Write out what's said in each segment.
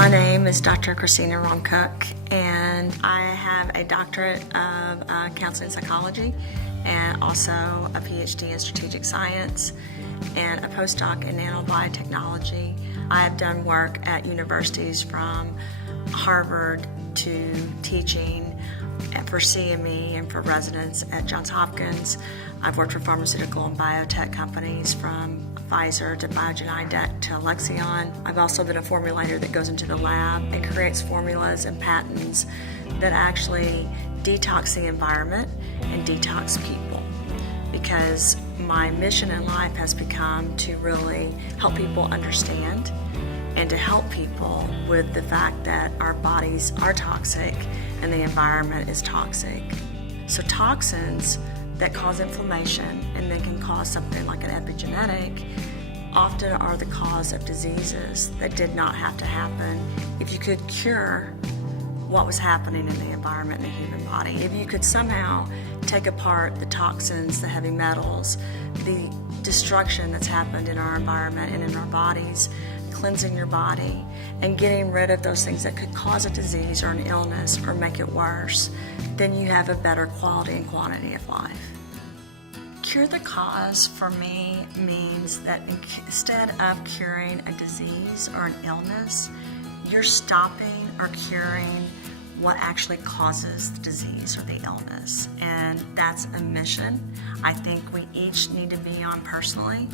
My name is Dr. Christina Rahm, and I have a doctorate of counseling psychology and also a PhD in strategic science and a postdoc in nanobiotechnology. I have done work at universities from Harvard to teaching for CME and for residents at Johns Hopkins. I've worked for pharmaceutical and biotech companies from Pfizer to Biogen to Alexion. I've also been a formulator that goes into the lab and creates formulas and patents that actually detox the environment and detox people, because my mission in life has become to really help people understand and to help people with the fact that our bodies are toxic and the environment is toxic. So toxins that cause inflammation and then can cause something like an epigenetic often are the cause of diseases that did not have to happen if you could cure what was happening in the environment in the human body. If you could somehow take apart the toxins, the heavy metals, the destruction that's happened in our environment and in our bodies, cleansing your body and getting rid of those things that could cause a disease or an illness or make it worse, then you have a better quality and quantity of life. Cure the cause for me means that instead of curing a disease or an illness, you're stopping or curing what actually causes the disease or the illness. And that's a mission I think we each need to be on personally.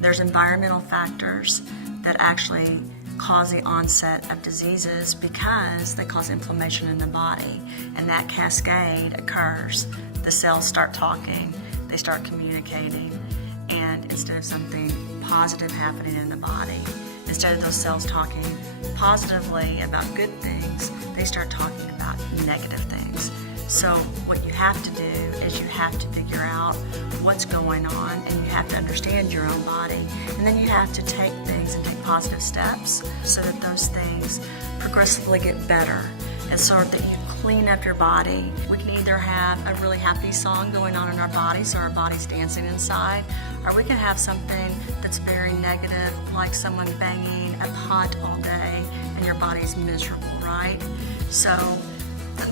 There's environmental factors that actually cause the onset of diseases because they cause inflammation in the body, and that cascade occurs. The cells start talking, they start communicating, and instead of something positive happening in the body, instead of those cells talking positively about good things, they start talking about negative things. So what you have to do is you have to figure out what's going on, and you have to understand your own body. And then you have to take things and take positive steps so that those things progressively get better, and so that you clean up your body. We can either have a really happy song going on in our bodies, so our body's dancing inside, or we can have something that's very negative, like someone banging a pot all day and your body's miserable, right? So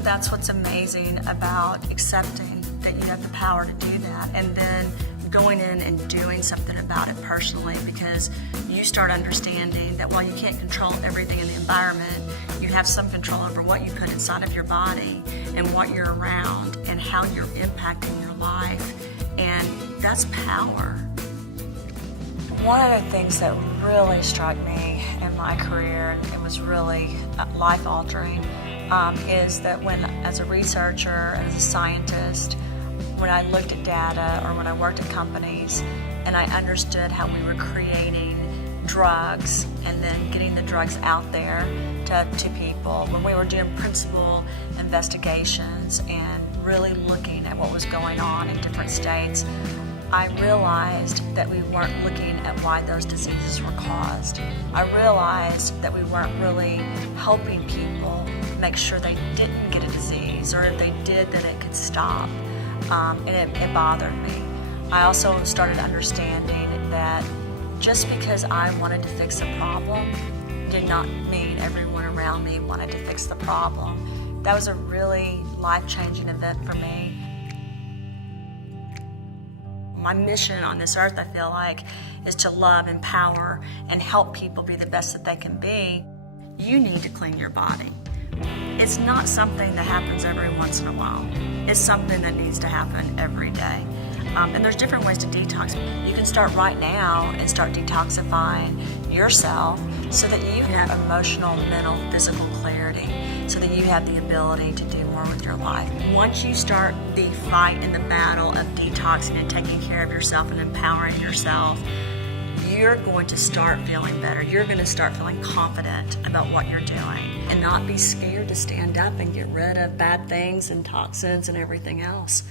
that's what's amazing about accepting that you have the power to do that, and then going in and doing something about it personally, because you start understanding that while you can't control everything in the environment, you have some control over what you put inside of your body and what you're around and how you're impacting your life, and that's power. One of the things that really struck me in my career, it was really life-altering, is that when, as a researcher, as a scientist, when I looked at data or when I worked at companies and I understood how we were creating drugs and then getting the drugs out there to people, when we were doing principal investigations and really looking at what was going on in different states, I realized that we weren't looking at why those diseases were caused. I realized that we weren't really helping people make sure they didn't get a disease, or if they did, that it could stop. And it bothered me. I also started understanding that just because I wanted to fix a problem did not mean everyone around me wanted to fix the problem. That was a really life-changing event for me. My mission on this earth, I feel like, is to love, empower, and help people be the best that they can be. You need to clean your body. It's not something that happens every once in a while. It's something that needs to happen every day. And there's different ways to detox. You can start right now and start detoxifying yourself so that you have emotional, mental, physical clarity, so that you have the ability to do more with your life. Once you start the fight and the battle of detoxing and taking care of yourself and empowering yourself, you're going to start feeling better. You're going to start feeling confident about what you're doing and not be scared to stand up and get rid of bad things and toxins and everything else.